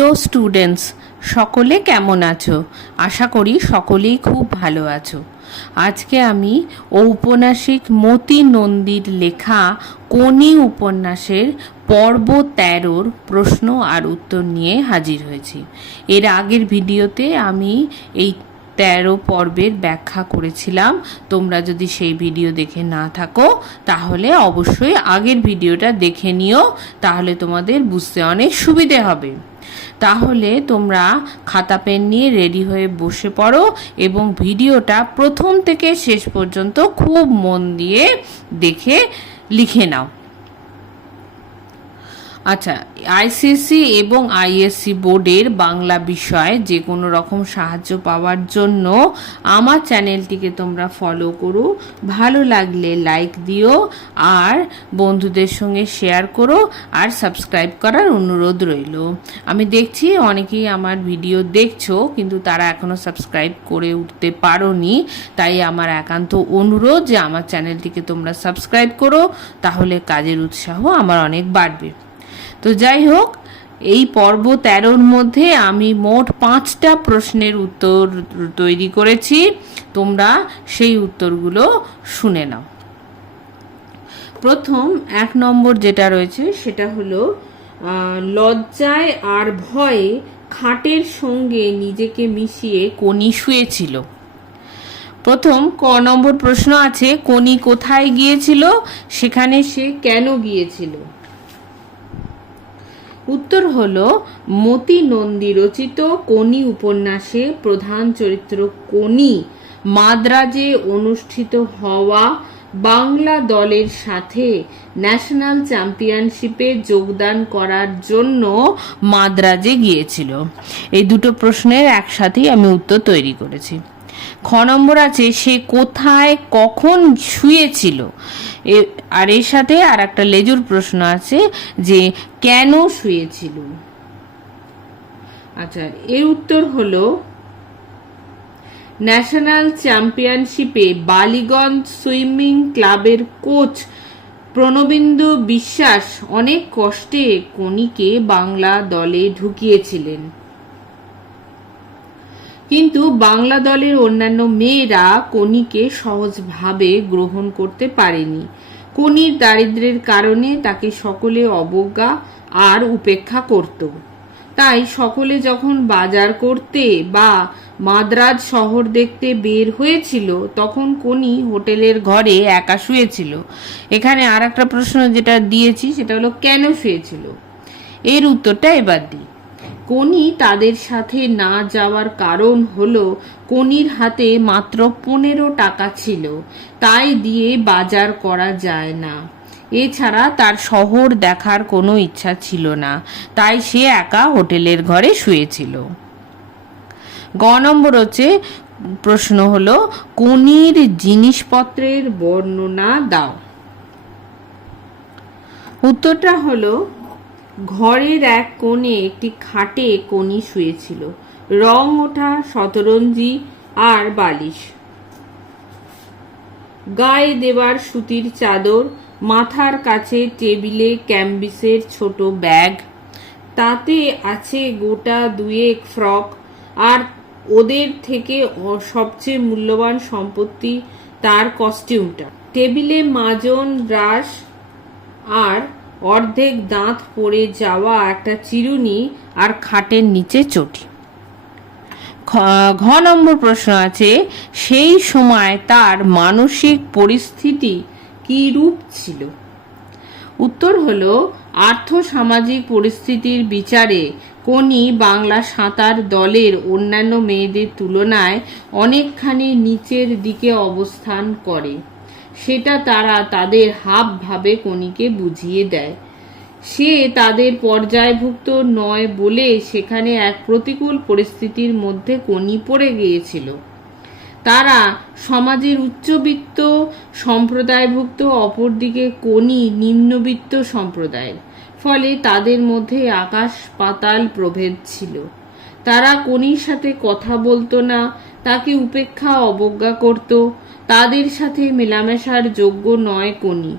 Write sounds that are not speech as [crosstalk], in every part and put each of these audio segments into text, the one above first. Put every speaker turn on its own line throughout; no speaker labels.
প্রিয় স্টুডেন্টস সকলে কেমন আছো? আশা করি সকলেই খুব ভালো আছো। আজকে আমি ঔপন্যাসিক মতি নন্দীর লেখা কোনি উপন্যাসের পর্ব তেরোর প্রশ্ন আর উত্তর নিয়ে হাজির হয়েছি। এর আগের ভিডিওতে আমি এই তেরো পর্বের ব্যাখ্যা করেছিলাম। তোমরা যদি সেই ভিডিও দেখে না থাকো, তাহলে অবশ্যই আগের ভিডিওটা দেখে নিও, তাহলে তোমাদের বুঝতে অনেক সুবিধে হবে। তাহলে তোমরা খাতা পেন নিয়ে রেডি হয়ে বসে পড়ো এবং ভিডিওটা প্রথম থেকে শেষ পর্যন্ত খুব মন দিয়ে দেখে লিখে নাও। আচ্ছা আইসিসি এবং আইএসসি বোর্ডের বাংলা বিষয়ে যে কোনো রকম সাহায্য পাওয়ার জন্য আমার চ্যানেলটিকে তোমরা ফলো করো। ভালো লাগলে লাইক দিও আর বন্ধুদের সঙ্গে শেয়ার করো আর সাবস্ক্রাইব করার অনুরোধ রইল। আমি দেখছি অনেকেই আমার ভিডিও দেখছ, কিন্তু তারা এখনও সাবস্ক্রাইব করে উঠতে পারোনি, তাই আমার একান্ত অনুরোধ যে আমার চ্যানেলটিকে তোমরা সাবস্ক্রাইব করো, তাহলে কাজের উৎসাহ আমার অনেক বাড়বে। তো যাই হোক, এই পর্ব তেরোর মধ্যে আমি মোট পাঁচটা প্রশ্নের উত্তর তৈরি করেছি। তোমরা সেই উত্তরগুলো শুনে নাও। প্রথম, এক নম্বর যেটা রয়েছে সেটা হলো লজ্জায় আর ভয়ে খাটের সঙ্গে নিজেকে মিশিয়ে কোনি শুয়েছিল। প্রথম, ক নম্বর প্রশ্ন আছে কোনি কোথায় গিয়েছিল? সেখানে সে কেন গিয়েছিল? উত্তর হলো মতি নন্দী রচিত কোনি উপন্যাসে প্রধান চরিত্র কোনি মাদ্রাজে অনুষ্ঠিত হওয়া বাংলা দলের সাথে ন্যাশনাল চ্যাম্পিয়নশিপে যোগদান করার জন্য মাদ্রাজে গিয়েছিল। এই দুটো প্রশ্নের একসাথেই আমি উত্তর তৈরি করেছি। খ নম্বর আছে, সে কোথায়, কখন শুয়েছিল? আর এর সাথে আর একটা লেজুর প্রশ্ন আছে যে, কেন শুয়েছিল? আচ্ছা এর উত্তর হলো, ন্যাশনাল চ্যাম্পিয়নশিপে বালিগঞ্জ সুইমিং ক্লাবের কোচ প্রণবিন্দু বিশ্বাস অনেক কষ্টে কনিকে বাংলা দলে ঢুকিয়েছিলেন। কিন্তু বাংলা দলের অন্যান্য মেয়েরা কনিকে সহজভাবে গ্রহণ করতে পারেনি। কনির দারিদ্র্যের কারণে তাকে সকলে অবজ্ঞা আর উপেক্ষা করত। তাই সকলে যখন বাজার করতে বা মাদ্রাজ শহর দেখতে বের হয়েছিল, তখন কোনি হোটেলের ঘরে একা শুয়েছিল। এখানে আর একটা প্রশ্ন যেটা দিয়েছি, সেটা হলো কেন শুয়েছিল? এর উত্তরটা এবার দিই। কোনি তাদের সাথে না যাওয়ার কারণ হলো কোনির হাতে মাত্র পনেরো টাকা ছিল। তাই দিয়ে বাজার করা যায় না। এছাড়া তার শহর দেখার কোনো ইচ্ছা ছিল না। তাই সে একা হোটেলের ঘরে শুয়েছিল। গ নম্বর হচ্ছে, প্রশ্ন হলো কোনির জিনিসপত্রের বর্ণনা দাও। উত্তরটা হলো ঘরের এক কোণে একটি খাটে কোনি শুয়েছিল। রং ওঠা শতরঞ্জি আর বালিশ। গায়ে দেবার সুতির চাদর, মাথার কাছে টেবিলে ক্যাম্বিসের ছোট ব্যাগ, তাতে আছে গোটা দুয়েক ফ্রক আর ওদের থেকে সবচেয়ে মূল্যবান সম্পত্তি তার কস্টিউমটা। টেবিলে মাজন ব্রাশ আর অর্ধেক দাঁত পড়ে যাওয়া একটা চিরুনি আর খাটের নিচে চটি। ঘ নম্বর প্রশ্ন আছে, সেই সময় তার মানসিক পরিস্থিতি কি রূপ ছিল? উত্তর হলো আর্থ সামাজিক পরিস্থিতির বিচারে কোনি বাংলা সাঁতার দলের অন্যান্য মেয়েদের তুলনায় অনেকখানি নিচের দিকে অবস্থান করে। সেটা তারা তাদের হাব ভাবে কনিকে বুঝিয়ে দেয়। সে তাদের পর্যায়ভুক্ত নয় বলে সেখানে এক প্রতিকূল পরিস্থিতির মধ্যে কনি পড়ে গিয়েছিল। তারা সমাজের উচ্চবিত্ত সম্প্রদায়ভুক্ত অপরদিকে কোনি নিম্নবিত্ত সম্প্রদায়ের, ফলে তাদের মধ্যে আকাশ পাতাল প্রভেদ ছিল। তারা কোনির সাথে কথা বলতো না তাকে উপেক্ষা অবজ্ঞা করত। তাদের সাথে মেলামেশার যোগ্য নয় কোনি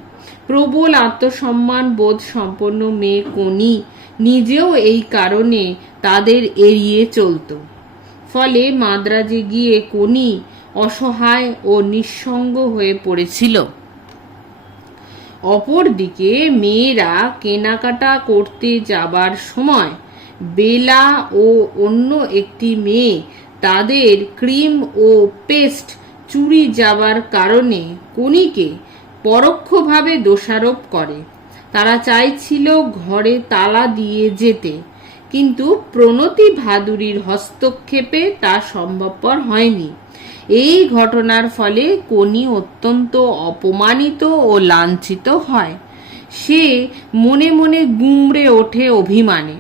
প্রবল আত্মসম্মান বোধ সম্পন্ন মেয়ে কোনি নিজেও এই কারণে তাদের এড়িয়ে চলতো। ফলে মাদ্রাজে গিয়ে কোনি অসহায় ও নিঃসঙ্গ হয়ে পড়েছিল। অপরদিকে মেয়েরা কেনাকাটা করতে যাবার সময় বেলা ও অন্য একটি মেয়ে তাদের ক্রিম ও পেস্ট চুরি যাবার কারণে কনিকে পরোক্ষভাবে দোষারোপ করে। তারা চাইছিল ঘরে তালা দিয়ে যেতে, কিন্তু প্রণতি ভাদুরীর হস্তক্ষেপে তা সম্ভবপর হয়নি। এই ঘটনার ফলে কনি অত্যন্ত অপমানিত ও লাঞ্ছিত হয়। সে মনে মনে গুমড়ে ওঠে অভিমানে।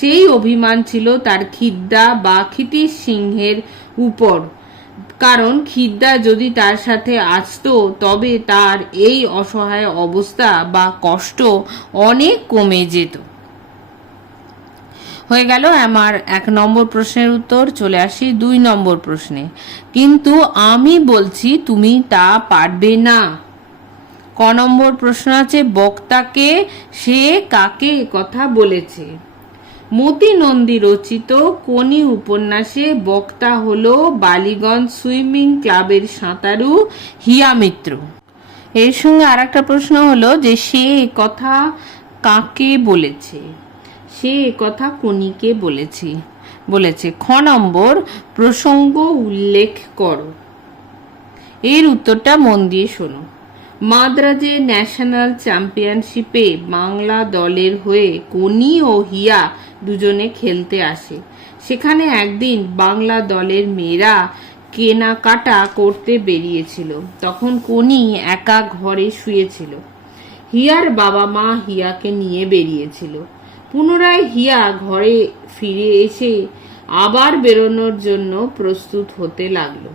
সেই অভিমান ছিল তার খিদ্দা বা ক্ষিতিশ সিংহের উপর। কারণ খিদ্দা যদি তার সাথে আসতো, তবে তার এই অসহায় অবস্থা বা কষ্ট অনেক কমে যেত। হয়ে গেল আমার এক নম্বর প্রশ্নের উত্তর, চলে আসি দুই নম্বর প্রশ্নে। কিন্তু আমি বলছি, তুমি তা পারবে না। ক নম্বর প্রশ্ন আছে, বক্তাকে সে কাকে কথা বলেছে? মতি নন্দী রচিত কোনি উপন্যাসে বক্তা হল বালিগঞ্জ সুইমিং ক্লাবের সাঁতারু হিয়া মিত্র। এর সঙ্গে আর একটা প্রশ্ন হলো যে সে কথা কাকে বলেছে? সে কথা কনিকে বলেছে। বলেছে, খ নম্বর, প্রসঙ্গ উল্লেখ করো। এর উত্তরটা মন দিয়ে শোনো। মাদ্রাজে ন্যাশনাল চ্যাম্পিয়নশিপে বাংলা দলের হয়ে কনি ও হিয়া দুজনে খেলতে আসে। সেখানে একদিন বাংলা দলের মেয়েরা কেনাকাটা করতে বেরিয়েছিল। তখন কনি একা ঘরে শুয়েছিল। হিয়ার বাবা মা হিয়াকে নিয়ে বেরিয়েছিল। পুনরায় হিয়া ঘরে ফিরে এসে আবার বেরোনোর জন্য প্রস্তুত হতে লাগল।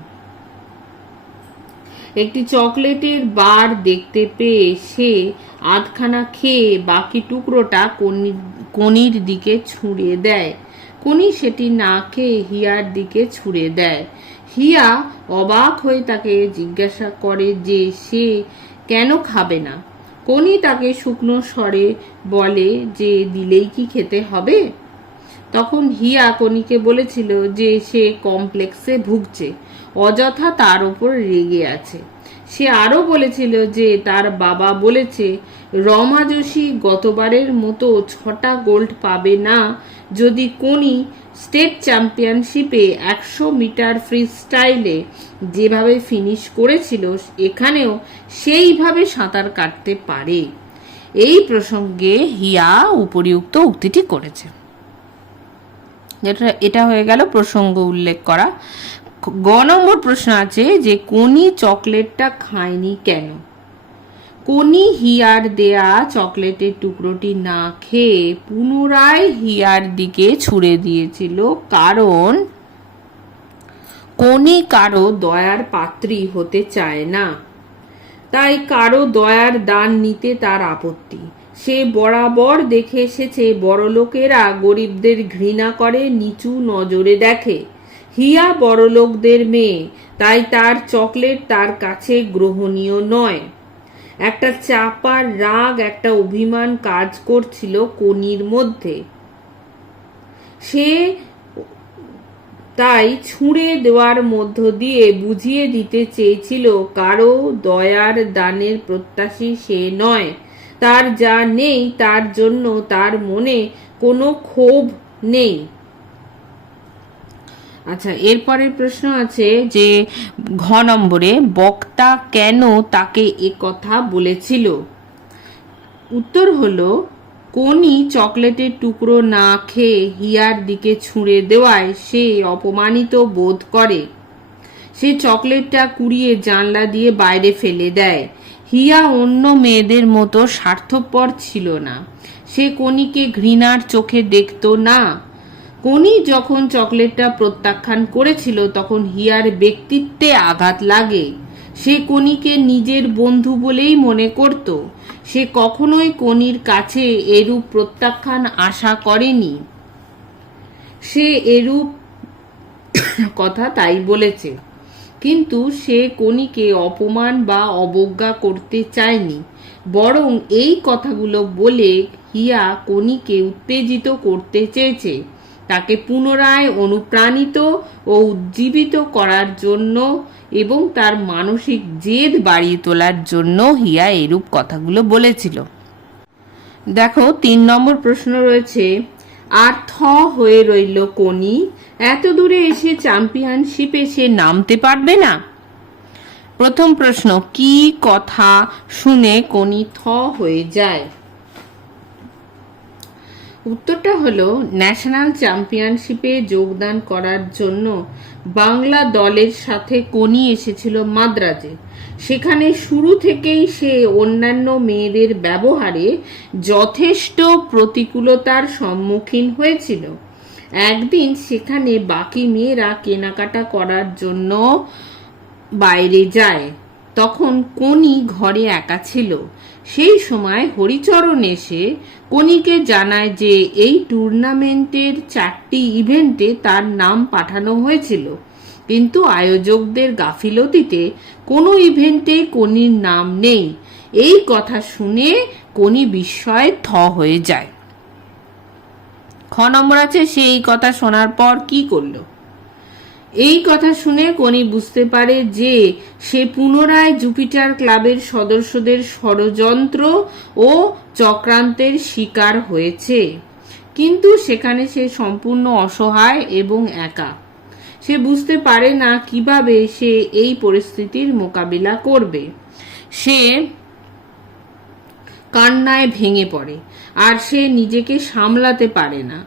একটি চকলেটের বার দেখতে পেয়ে সে আধখানা খেয়ে বাকি টুকরোটা কনির- কনির দিকে ছুঁড়ে দেয়। কনি সেটি না খেয়ে হিয়ার দিকে ছুঁড়ে দেয়। হিয়া অবাক হয়ে তাকে জিজ্ঞাসা করে যে সে কেন খাবে না? কনি তাকে শুকনো স্বরে বলে যে দিলেই কি খেতে হবে? তখন হিয়া কনিকে বলেছিল যে সে কমপ্লেক্সে ভুগছে, অযথা তার ওপর রেগে আছে। সে আরও বলেছিল যে তার বাবা বলেছে, রমা যোশী গতবারের মতো ছটা গোল্ড পাবে না। যদি কোনি স্টেট চ্যাম্পিয়নশিপে একশো মিটার ফ্রি স্টাইলে যেভাবে ফিনিশ করেছিল, এখানেও সেইভাবে সাঁতার কাটতে পারে। এই প্রসঙ্গে হিয়া উপরিউক্ত উক্তিটি করেছে। এটা হয়ে গেল প্রসঙ্গ উল্লেখ করা। গ নম্বর প্রশ্ন আছে যে কোনি চকলেটটা খায়নি কেন? কোনি হিয়ার দেয়া চকলেটের টুকরোটি না খেয়ে পুনরায় হিয়ার দিকে ছুড়ে দিয়েছিল কারণ কোনি কারও দয়ার পাত্রী হতে চায় না। তাই কারও দয়ার দান নিতে তার আপত্তি। সে বরাবর দেখে এসেছে, বড়লোকেরা গরিবদের ঘৃণা করে, নিচু নজরে দেখে। হিয়া বড়লোকদের মেয়ে, তাই তার চকলেট তার কাছে গ্রহণীয় নয়। একটা চাপার রাগ, একটা অভিমান কাজ করছিল কনির মধ্যে। সে তাই ছুঁড়ে দেওয়ার মধ্য দিয়ে বুঝিয়ে দিতে চেয়েছিল, কারও দয়ার দানের প্রত্যাশী সে নয়। তার যা নেই, তার জন্য তার মনে কোনো ক্ষোভ নেই। আচ্ছা এরপরের প্রশ্ন আছে যে, ঘ নম্বরে বক্তা কেন তাকে এ কথা বলেছিল? উত্তর হলো কোনি চকলেটের টুকরো না খেয়ে হিয়ার দিকে ছুঁড়ে দেওয়ায় সে অপমানিত বোধ করে। সে চকলেটটা কুড়িয়ে জানলা দিয়ে বাইরে ফেলে দেয়। হিয়া অন্য মেয়েদের মতো স্বার্থপর ছিল না। সে কনিকে ঘৃণার চোখে দেখতো না। কনি যখন চকলেটটা প্রত্যাখ্যান করেছিল, তখন হিয়ার ব্যক্তিত্বে আঘাত লাগে। সে কনিকে নিজের বন্ধু বলেই মনে করত। সে কখনোই কনির কাছে এরূপ প্রত্যাখ্যান আশা করেনি। সে এরূপ [coughs] কথা তাই বলেছে। কিন্তু সে কনিকে অপমান বা অবজ্ঞা করতে চায়নি। বরং এই কথাগুলো বলে হিয়া কনিকে উত্তেজিত করতে চেয়েছে। তাকে পুনরায় অনুপ্রাণিত ও উজ্জীবিত করার জন্য এবং তার মানসিক জেদ বাড়িয়ে তোলার জন্য হিয়া এরূপ কথাগুলো বলেছিল। দেখো, তিন নম্বর প্রশ্ন রয়েছে, আর থ হয়ে রইল কোনি এত দূরে এসে চ্যাম্পিয়নশিপে সে নামতে পারবে না? প্রথম প্রশ্ন, কি কথা শুনে কোনি থ হয়ে যায়? উত্তরটা হলো ন্যাশনাল চ্যাম্পিয়নশিপে যোগদান করার জন্য বাংলা দলের সাথে কোনি এসেছিল মাদ্রাজে। সেখানে শুরু থেকেই সে অন্যান্য মেয়েদের ব্যবহারে যথেষ্ট প্রতিকূলতার সম্মুখীন হয়েছিল। একদিন সেখানে বাকি মেয়েরা কেনাকাটা করার জন্য বাইরে যায়। তখন কনি ঘরে একা ছিল। সেই সময় হরিচরণ এসে কনিকে জানায় যে এই টুর্নামেন্টের চারটি ইভেন্টে তার নাম পাঠানো হয়েছিল। কিন্তু আয়োজকদের গাফিলতিতে কোনো ইভেন্টে কনির নাম নেই। এই কথা শুনে কনি বিস্ময়ে থ হয়ে যায়। খ নম্বর আছে, সে এই কথা শোনার পর কি করল? এই কথা শুনে কনি বুঝতে পারে যে সে পুনরায় জুপিটার ক্লাবের সদস্যদের ষড়যন্ত্র ও চক্রান্তের শিকার হয়েছে। কিন্তু সেখানে সে সম্পূর্ণ অসহায় এবং একা। সে বুঝতে পারে না কীভাবে সে এই পরিস্থিতির মোকাবিলা করবে। সে কান্নায় ভেঙে পড়ে, আর সে নিজেকে সামলাতে পারে না।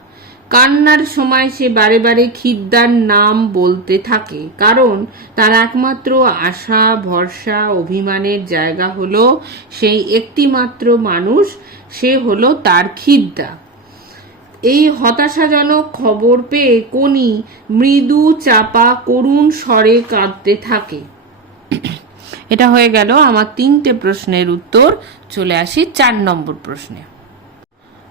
কান্নার সময় সে বারে বারে খিদ্দার নাম বলতে থাকে। কারণ তার একমাত্র আশা, ভরসা, অভিমানের জায়গা হলো সেই একটিমাত্র মানুষ, সে হলো তার খিদ্দা। এই হতাশাজনক খবর পেয়ে কোনি মৃদু চাপা করুণ স্বরে কাঁদতে থাকে। এটা হয়ে গেল আমার তিনটে প্রশ্নের উত্তর। চলে আসি চার নম্বর প্রশ্নে।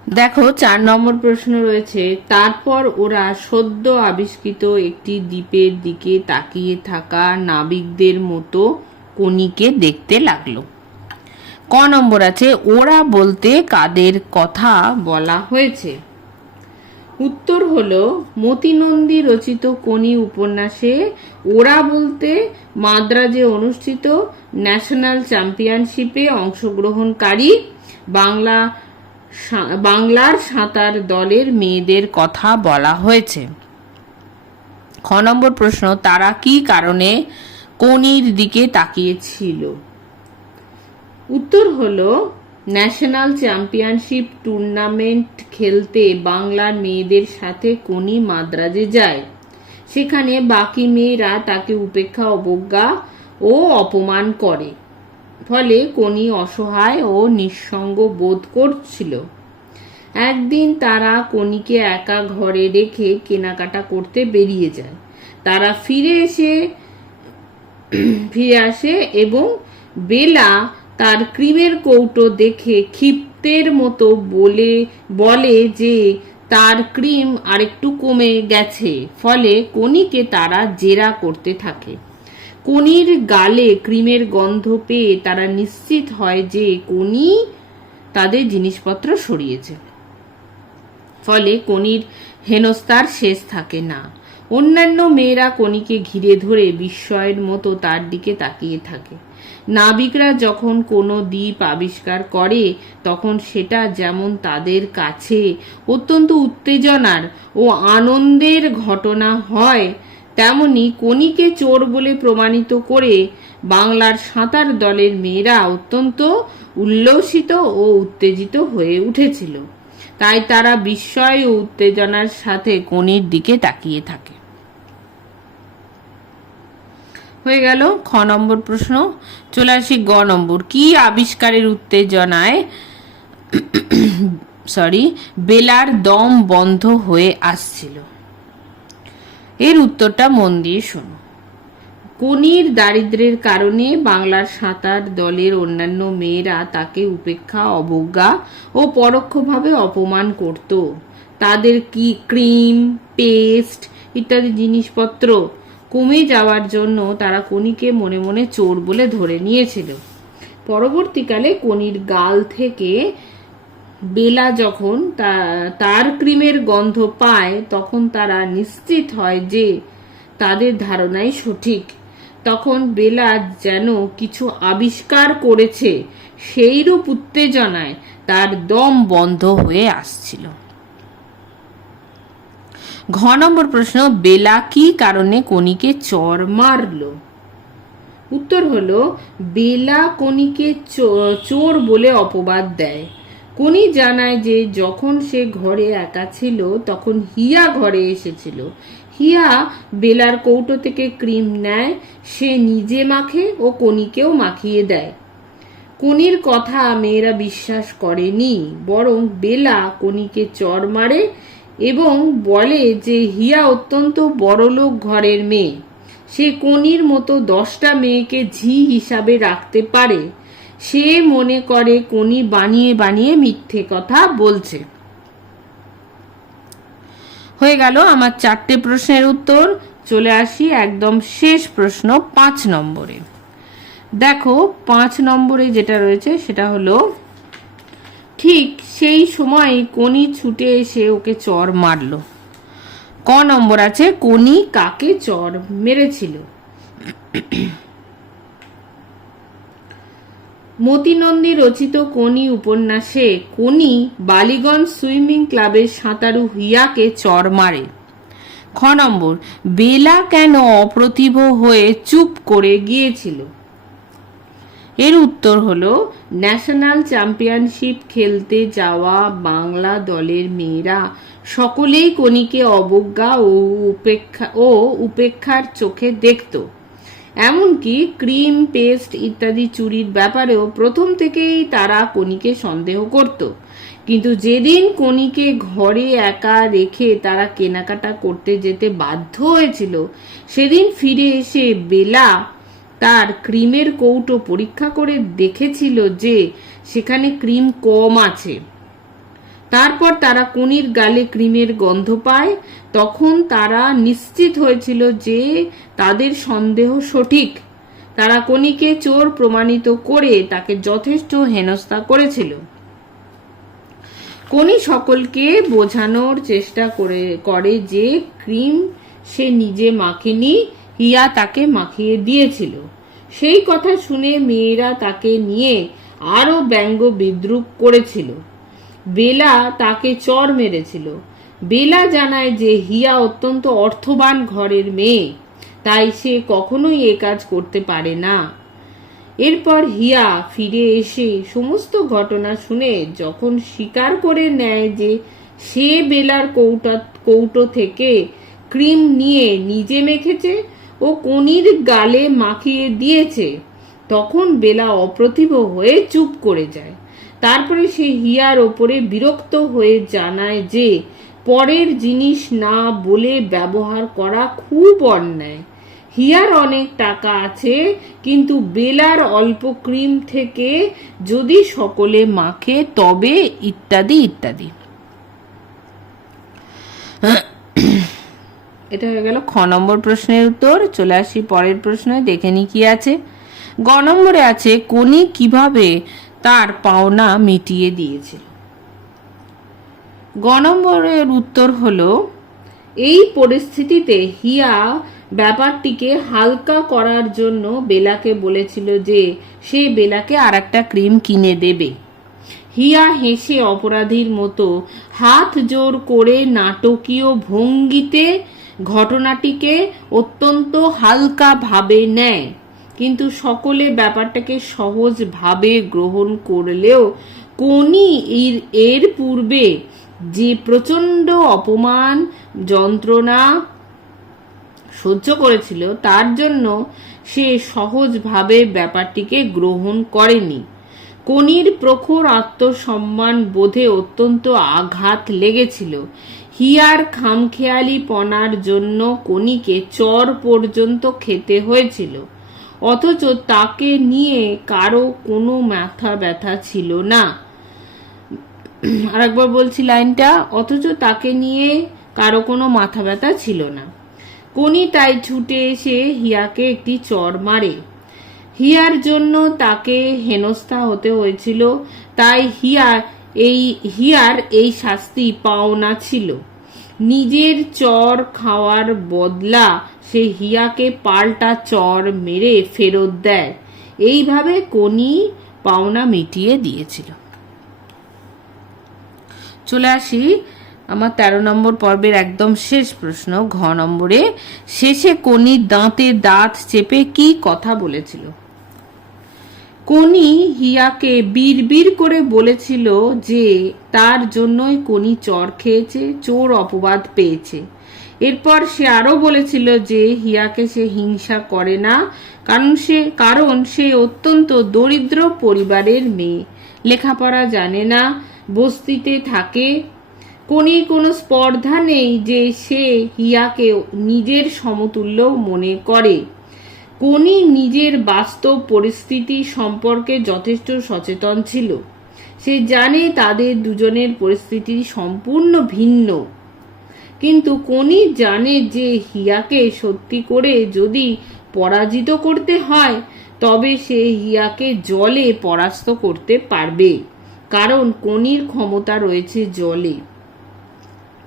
দেখো, চার নম্বর প্রশ্ন রয়েছে, তারপর ওরা সদ্য আবিষ্কৃত একটি দ্বীপের দিকে তাকিয়ে থাকা নাবিকদের মতো কনিকে দেখতে লাগল। ক নম্বর আছে, ওরা বলতে কাদের কথা বলা হয়েছে? উত্তর হলো, মতিনন্দী রচিত কোনি উপন্যাসে ওরা বলতে মাদ্রাজে অনুষ্ঠিত ন্যাশনাল চ্যাম্পিয়নশিপে অংশগ্রহণকারী বাংলা বাংলার সাঁতার দলের মেয়েদের কথা বলা হয়েছে। খ নম্বর প্রশ্ন, তারা কি কারণে কোনির দিকে তাকিয়েছিল? উত্তর হলো, ন্যাশনাল চ্যাম্পিয়নশিপ টুর্নামেন্ট খেলতে বাংলার মেয়েদের সাথে কোনি মাদ্রাজে যায়। সেখানে বাকি মেয়েরা তাকে উপেক্ষা, অবজ্ঞা ও অপমান করে। ফলে কোনি অসহায় ও নিঃসঙ্গ বোধ করছিল। একদিন তারা কনিকে একা ঘরে রেখে কেনাকাটা করতে বেরিয়ে যায়। তারা ফিরে এসে, ফিরে আসে এবং বেলা তার ক্রিমের কৌটো দেখে ক্ষিপ্তের মতো বলে বলে যে তার ক্রিম আরেকটু কমে গেছে। ফলে কনিকে তারা জেরা করতে থাকে। কনির গালে ক্রিমের গন্ধ পেয়ে তারা নিশ্চিত হয় যে কনি তাদের জিনিসপত্র সরিয়েছে। ফলে কনির হেনস্তার শেষ থাকে না। অন্যান্য মেয়েরা কনিকে ঘিরে ধরে বিস্ময়ের মতো তার দিকে তাকিয়ে থাকে। নাবিকরা যখন কোনো দ্বীপ আবিষ্কার করে, তখন সেটা যেমন তাদের কাছে অত্যন্ত উত্তেজনার ও আনন্দের ঘটনা হয় তেমনি কনিকে চোর বলে প্রমাণিত করে বাংলার সাঁতার দলের মেয়েরা অত্যন্ত উল্লসিত ও উত্তেজিত হয়ে উঠেছিল। তাই তারা বিস্ময় ও উত্তেজনার সাথে কনির দিকে তাকিয়ে থাকে। হয়ে গেল খ নম্বর প্রশ্ন। চলে আসি গ নম্বর। কি আবিষ্কারের উত্তেজনায় [coughs] সরি বেলার দম বন্ধ হয়ে আসছিল? এর উত্তরটা মন দিয়ে শোনো। কনির দারিদ্রের কারণে বাংলার সাঁতার দলের অন্যান্য মেয়েরা তাকে উপেক্ষা, অবজ্ঞা ও পরোক্ষভাবে অপমান করত। তাদের কি ক্রিম, পেস্ট ইত্যাদি জিনিসপত্র কমে যাওয়ার জন্য তারা কনিকে মনে মনে চোর বলে ধরে নিয়েছিল। পরবর্তীকালে কনির গাল থেকে বেলা যখন তার ক্রিমের গন্ধ পায়, তখন তারা নিশ্চিত হয় যে তাদের ধারণাই সঠিক। তখন বেলা যেন কিছু আবিষ্কার করেছে, সেইরূপ উত্তেজনায় তার দম বন্ধ হয়ে আসছিল। ঘ নম্বর প্রশ্ন, বেলা কি কারণে কনিকে চর মারলো? উত্তর হলো, বেলা কনিকে চোর বলে অপবাদ দেয়। কনি জানায় যে যখন সে ঘরে একা ছিল, তখন হিয়া ঘরে এসেছিল। হিয়া বেলার কৌটো থেকে ক্রিম নেয়, সে নিজে মাখে ও কনিকেও মাখিয়ে দেয়। কনির কথা মেয়েরা বিশ্বাস করেনি, বরং বেলা কনিকে চর মারে এবং বলে যে হিয়া অত্যন্ত বড়লোক ঘরের মেয়ে। সে কনির মতো দশটা মেয়েকে ঝি হিসাবে রাখতে পারে। সে মনে করে কনি বানিয়ে বানিয়ে মিথ্যে কথা বলছে। হয়ে গেল আমার চারটে প্রশ্নের উত্তর। চলে আসি একদম শেষ প্রশ্ন পাঁচ নম্বরে। দেখো পাঁচ নম্বরে যেটা রয়েছে সেটা হলো, ঠিক সেই সময় কনি ছুটে এসে ওকে চর মারলো। ক নম্বর আছে, কনি কাকে চর মেরেছিল? মতিনন্দী রচিত কনি উপন্যাসে কনি বালিগঞ্জ সুইমিং ক্লাবের সাঁতারু হিয়াকে চর মারে। খ নম্বর, বেলা কেন অপ্রতিভ হয়ে চুপ করে গিয়েছিল? এর উত্তর হল, ন্যাশনাল চ্যাম্পিয়নশিপ খেলতে যাওয়া বাংলা দলের মেয়েরা সকলেই কনিকে অবজ্ঞা ও উপেক্ষা, ও উপেক্ষার চোখে দেখত। এমনকি ক্রিম, পেস্ট ইত্যাদি চুরির ব্যাপারেও প্রথম থেকেই তারা কনিকে সন্দেহ করত। কিন্তু যেদিন কনিকে ঘরে একা রেখে তারা কেনাকাটা করতে যেতে বাধ্য হয়েছিল, সেদিন ফিরে এসে বেলা তার ক্রিমের কৌটো পরীক্ষা করে দেখেছিল যে সেখানে ক্রিম কম আছে। তারপর তারা কনির গালে ক্রিমের গন্ধ পায়, তখন তারা নিশ্চিত হয়েছিল যে তাদের সন্দেহ সঠিক। তারা কনিকে চোর প্রমাণিত করে তাকে যথেষ্ট হেনস্থা করেছিল। কনি সকলকে বোঝানোর চেষ্টা করে করে যে ক্রিম সে নিজে মাখেনি, হিয়া তাকে মাখিয়ে দিয়েছিল। সেই কথা শুনে মেয়েরা তাকে নিয়ে আরও ব্যঙ্গ বিদ্রুপ করেছিল। বেলা তাকে চর মেরেছিল। বেলা জানায় যে হিয়া অত্যন্ত অর্থবান ঘরের মেয়ে, তাই সে কখনোই এ কাজ করতে পারে না। এরপর হিয়া ফিরে এসে সমস্ত ঘটনা শুনে যখন স্বীকার করে নেয় যে সে বেলার কৌটা, কৌটো থেকে ক্রিম নিয়ে নিজে মেখেছে ও কনির গালে মাখিয়ে দিয়েছে, তখন বেলা অপ্রতিভ হয়ে চুপ করে যায়। তারপরে সে হিয়ার ওপরে বিরক্ত হয়ে জানায় যে, পরের জিনিস না বলে ব্যবহার করা খুব অন্যায়। হিয়ার অনেক টাকা আছে, কিন্তু বেলার অল্প ক্রিম থেকে যদি সকলে মাখে, তবে ইত্যাদি ইত্যাদি। এটা হয়ে গেল খ নম্বর প্রশ্নের উত্তর। চলে আসি পরের প্রশ্নে, দেখে নি কি আছে। গ নম্বরে আছে, কোনি কীভাবে তার পাওনা মিটিয়ে দিয়েছিল। গ নম্বরের উত্তর হলো, এই পরিস্থিতিতে হিয়া ব্যাপারটিকে হালকা করার জন্য বেলাকে বলেছিল যে সে বেলাকে আর একটা ক্রিম কিনে দেবে। হিয়া হেসে অপরাধীর মতো হাত জোর করে নাটকীয় ভঙ্গিতে ঘটনাটিকে অত্যন্ত হালকা ভাবে নেয়। কিন্তু সকলে ব্যাপারটাকে সহজভাবে গ্রহণ করলেও কোনি এর পূর্বে যে প্রচণ্ড অপমান, যন্ত্রণা সহ্য করেছিল, তার জন্য সে সহজভাবে ব্যাপারটিকে গ্রহণ করেনি। কনির প্রখর আত্মসম্মান বোধে অত্যন্ত আঘাত লেগেছিল। হিয়ার খামখেয়ালি পনার জন্য কনিকে চর পর্যন্ত খেতে হয়েছিল। অথচ তাকে নিয়ে কারও কোনো মাথা ব্যথা ছিল না। আরেকবার বলছি লাইনটা, অথচ তাকে নিয়ে কারও কোনো মাথা ব্যথা ছিল না। কোনি তাই ছুটে এসে হিয়াকে একটি চর মারে। হিয়ার জন্য তাকে হেনস্থা হতে হয়েছিল, তাই হিয়া এই, হিয়ার এই শাস্তি পাওনা ছিল। নিজের চর খাওয়ার বদলা সে হিয়াকে পাল্টা চর মেরে ফেরত দেয়। এইভাবে কোনি পাওনা মিটিয়ে দিয়েছিল। চলে আসি আমার তেরো নম্বর পর্বের একদম শেষ প্রশ্ন, ঘ নম্বরে, শেষে কোনি দাঁতে দাঁত চেপে কি কথা বলেছিল? কোনি হিয়াকে বীর করে বলেছিল যে তার জন্যই কোনি চর খেয়েছে, চোর অপবাদ পেয়েছে। এরপর সে আরও বলেছিল যে হিয়াকে সে হিংসা করে না, কারণ সে কারণ সে অত্যন্ত দরিদ্র পরিবারের মেয়ে। লেখাপড়া জানে না, বস্তিতে থাকে। কোনির কোনো স্পর্ধা নেই যে সে হিয়াকে নিজের সমতুল্য মনে করে। কোনি নিজের বাস্তব পরিস্থিতি সম্পর্কে যথেষ্ট সচেতন ছিল। সে জানে তাদের দুজনের পরিস্থিতি সম্পূর্ণ ভিন্ন। কিন্তু কোনি জানে যে হিয়াকে সত্যি করে যদি পরাজিত করতে হয়, তবে সে হিয়াকে জলে পরাস্ত করতে পারবে। কারণ কোনির ক্ষমতা রয়েছে জলে।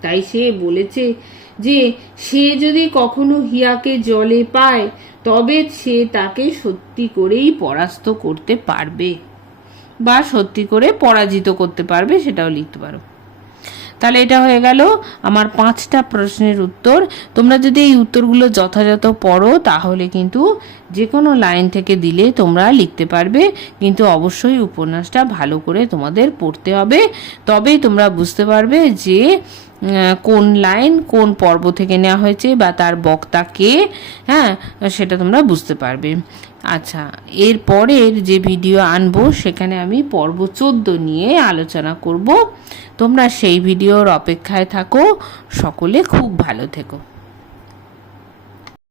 তাই সে বলেছে যে, সে যদি কখনো হিয়াকে জলে পায়, তবে সে তাকে সত্যি করেই পরাস্ত করতে পারবে। বা সত্যি করে পরাজিত করতে পারবে, সেটাও লিখতে পারো। তাহলে এটা হয়ে গেল আমার পাঁচটা প্রশ্নের উত্তর। তোমরা যদি এই উত্তরগুলো যথাযথ পড়ো, তাহলে কিন্তু যে কোনো লাইন থেকে দিলে তোমরা লিখতে পারবে। কিন্তু অবশ্যই উপন্যাসটা ভালো করে তোমাদের পড়তে হবে। তবেই তোমরা বুঝতে পারবে যে কোন লাইন কোন পর্ব থেকে নেওয়া হয়েছে বা তার বক্তা কে হ্যাঁ সেটা তোমরা বুঝতে পারবে। আচ্ছা এর পরের যে ভিডিও আনব, সেখানে আমি পর্ব চোদ্দ নিয়ে আলোচনা করব। তোমরা সেই ভিডিওর অপেক্ষায় থাকো। সকলে খুব ভালো থেকো।